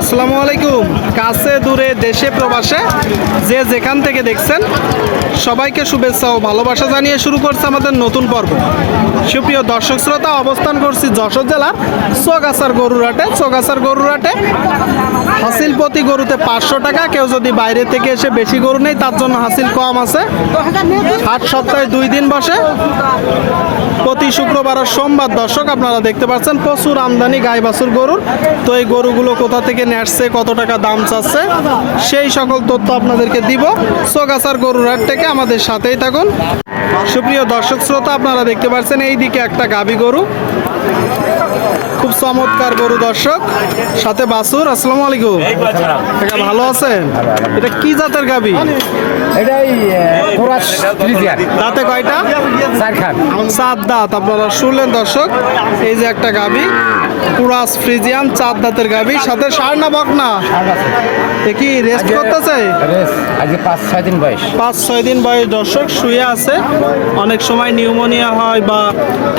আসসালামু আলাইকুম। কাছে দূরে দেশে প্রবাসে যে যেখান থেকে দেখছেন, সবাইকে শুভেচ্ছা ও ভালোবাসা জানিয়ে শুরু করছে আমাদের নতুন পর্ব। সুপ্রিয় দর্শক শ্রোতা, অবস্থান করছি যশোর জেলার চোগাছার গরুরাটে চোগাছার গরুরাটে হাসিল প্রতি গরুতে পাঁচশো টাকা, কেউ যদি বাইরে থেকে এসে বেশি গরু নেই তার জন্য হাসিল কম আছে। আট সপ্তাহে দুই দিন বসে। প্রতি শুক্রবার আর সোমবার দর্শক আপনারা দেখতে পাচ্ছেন, প্রচুর আমদানি গাই বাছুর গরুর। তো এই গরুগুলো কোথা থেকে নেসছে কত টাকা দাম চাচ্ছে, সেই সকল তথ্য আপনাদেরকে দিব। সোগাছার গরুর হাট থেকে আমাদের সাথেই থাকুন। সুপ্রিয় দর্শক শ্রোতা, আপনারা দেখতে পাচ্ছেন এই দিকে একটা গাবি গরু। খুব চমৎকার গরু দর্শক। সাথে বাসুর আসসালামু আলাইকুম। ভালো আছেন? এটা কি জাতের গাবি? এটাই ফ্রিজিয়ার দাঁতে কয়টা? চার খান চার দাঁত আপনারা শুনলেন দর্শক এই যে একটা গাবি কুরাস ফ্রিজিয়ান চার দাঁতের গাবি সাথে সার না বক না কি রেস্ট করতেছে? আজকে পাঁচ ছয় দিন বয়স। পাঁচ ছয় দিন বয়স দর্শক শুয়ে আছে। অনেক সময় নিউমোনিয়া হয় বা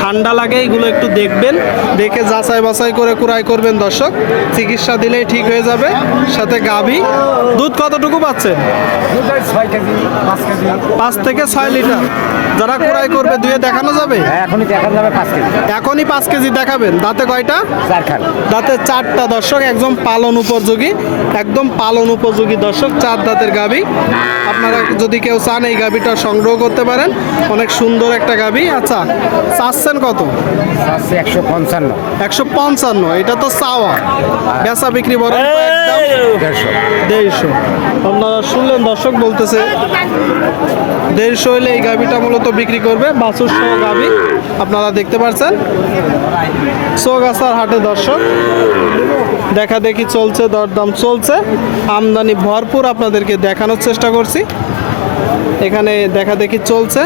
ঠান্ডা লাগে এগুলো একটু দেখবেন। দেখে যাচাই বাছাই করে কুড়াই করবেন দর্শক। চিকিৎসা দিলেই ঠিক হয়ে যাবে। সাথে গাবি দুধ কতটুকু পাচ্ছেন? ছয় কেজি পাঁচ থেকে ছয় লিটার। যারা কুড়াই করবে দুয়ে দেখানো যাবে? হ্যাঁ এখনই দেখা যাবে পাঁচ কেজি। এখনই পাঁচ কেজি দেখাবেন। দাঁতে কয়টা? চার খান দাঁতে চারটা দর্শক একদম পালন উপযোগী। একদম পালন উপযোগী দর্শক চার দাঁতের গাবি আপনারা যদি কেউ চান এই গাবিটা সংগ্রহ করতে পারেন। অনেক সুন্দর একটা গাবি আচ্ছা চাচ্ছেন কত? একশো পঞ্চান্ন। একশো পঞ্চান্ন। এটা তো চাওয়া। বেচা বিক্রি বরং দেড়শো। দেড়শো। আপনারা শুনলেন দর্শক বলতেছে দেড়শো হলে এই গাভিটা মূলত বিক্রি করবে বাসুর সহ গাভি। আপনারা দেখতে পাচ্ছেন চৌগাছার হাটে দর্শক। দেখা দেখি চলছে, দরদাম চলছে। আমদানি ভরপুর আপনাদেরকে দেখানোর চেষ্টা করছি। এখানে দেখা দেখি চলছে।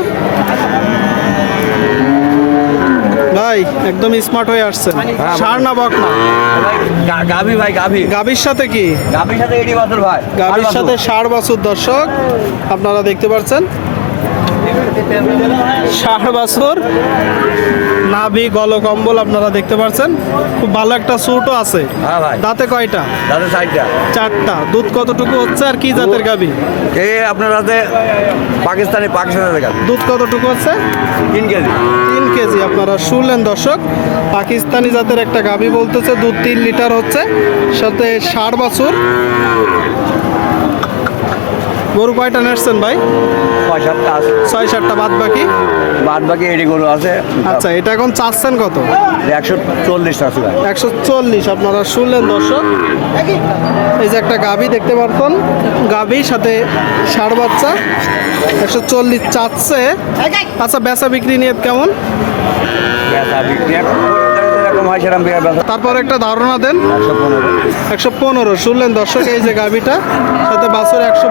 ভাই একদম স্মার্ট হয়ে আসছেন সার না বক না গাভী ভাই গাভী। গাভীর সাথে কি? গাভীর সাথে এডি বাছুর ভাই গাভীর সাথে। ষাট বছর দর্শক আপনারা দেখতে পাচ্ছেন ষাট বছর। নাভি গলকম্বল আপনারা দেখতে পাচ্ছেন খুব ভালো একটা স্যুটও আছে। হ্যাঁ ভাই। দাঁতে কয়টা? দাদা চারটা। চারটা। দুধ কতটুকু হচ্ছে আর কি জাতের গাবি এ আপনার হাতে পাকিস্তানি পাকিস্তানের গাভী। দুধ কতটুকু হচ্ছে? তিন কেজি। তিন কেজি। আপনারা শুনলেন দর্শক পাকিস্তানি জাতের একটা গাবি বলতেছে দুধ তিন লিটার হচ্ছে। সাথে ষাট বছর। গরু কয়টা নেসছেন ভাই? ছয় সাতটা আছে। ছয় সাতটা বাদ বাকি? বাদ বাকি এডি গরু আছে। আচ্ছা এটা এখন চাচ্ছেন কত? একশো চল্লিশ আছে ভাই। একশো চল্লিশ আপনারা শুনলেন দর্শক। এই যে একটা গাভি দেখতে পারতেন। গাভি সাথে ষাট বাচ্চা। একশো চল্লিশ চাচ্ছে। আচ্ছা বেচা বিক্রি নিয়ে কেমন? বেচা বিক্রি তারপর একটা ধারণা দেন। একশো পনেরো। একশো পনেরো শুনলেন দর্শক এই যে গাভিটা? সাথে বাছর একশো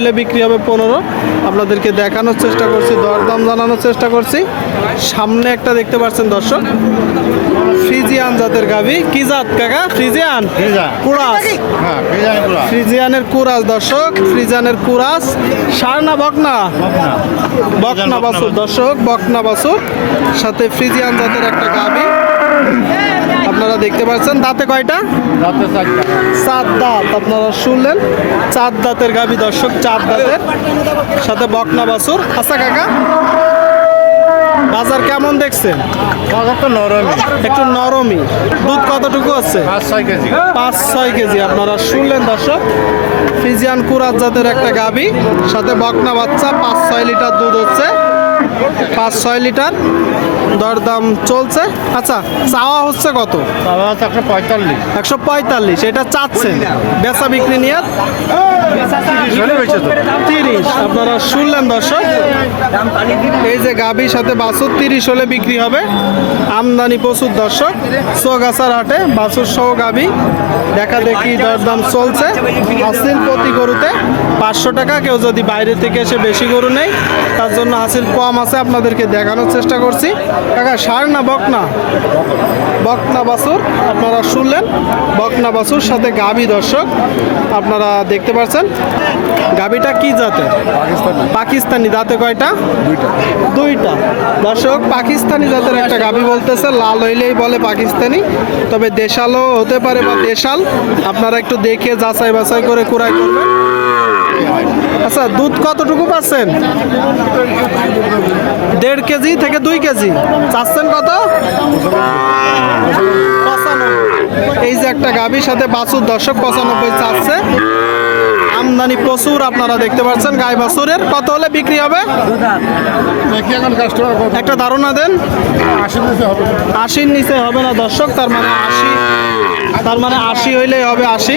পনেরো বিক্রি হবে পনেরো। আপনাদেরকে দেখানোর চেষ্টা করছি দরদাম জানানোর চেষ্টা করছি। সামনে একটা দেখতে পাচ্ছেন দর্শক ফ্রিজিয়ান জাতের গাভি। কি জাত কাকা? ফ্রিজিয়ান? কুরাস। হ্যাঁ পুরা ফ্রিজিয়ানের কুরাস দর্শক ফ্রিজিয়ানের কুরাস। সার না বকনা বকনা বাসুর দর্শক বকনা বাসুর সাথে ফ্রিজিয়ান জাতের একটা গাভি। আপনারা দেখতে পাচ্ছেন দাঁতে কয়টা? চার দাঁত আপনারা শুনলেন? চার দাঁতের গাবি দর্শক চার দাঁতের। সাথে বকনা বাসুর আচ্ছা কাকা? বাজার কেমন দেখছেন? তো নরমই। একটু নরমই। দুধ কতটুকু আছে? পাঁচ ছয় কেজি। পাঁচ ছয় কেজি আপনারা শুনলেন দর্শক? ফিজিয়ান কুরাত জাতের একটা গাবি সাথে বকনা বাচ্চা পাঁচ ছয় লিটার দুধ হচ্ছে। পাঁচ ছয় লিটার। দরদাম চলছে? আচ্ছা চাওয়া হচ্ছে কত? একশো পঁয়তাল্লিশ। একশো পঁয়তাল্লিশ এটা চাচ্ছেন। বেচা বিক্রি নিয়ে? তিরিশ আপনারা শুনলেন দর্শক? এই যে গাবির সাথে বাছুর তিরিশ হলে বিক্রি হবে। আমদানি প্রচুর দর্শক। চৌগাছার হাটে বাছুর সহ গাবি দেখা দেখি দরদাম চলছে। হাসিল প্রতি গরুতে পাঁচশো টাকা। কেউ যদি বাইরে থেকে এসে বেশি গরু নেই তার জন্য হাসিল কম আছে। আপনাদেরকে দেখানোর চেষ্টা করছি। কাকা সার না বকনা বকনা বাছুর? আপনারা শুনলেন বকনা বাছুর সাথে গাবি দর্শক। আপনারা দেখতে পাচ্ছেন গাবিটা কি জাতে পাকিস্তানি। পাকিস্তানি দাঁতে কয়টা? দুইটা। দুইটা দর্শক, পাকিস্তানি জাতের একটা গাবি বলতেছে, লাল হইলেই বলে পাকিস্তানি, তবে দেশালও হতে পারে বা দেশাল। আপনারা একটু দেখে যাচাই বাছাই করে কুড়াই করবেন। আচ্ছা দুধ কতটুকু পাচ্ছেন? দেড় কেজি থেকে দুই কেজি। চাচ্ছেন কত? এই যে একটা গাভীর সাথে বাছুর, দর্শক, পঁচানব্বই চাচ্ছে। আমদানি প্রচুর আপনারা দেখতে পাচ্ছেন গাই বাছুরের কত হলে বিক্রি হবে? দেখি এখন কাস্টমার একটা ধারণা দেন। আশির নিচে হবে। না দর্শক তার মানে আশি তার মানে আশি হইলেই হবে আশি।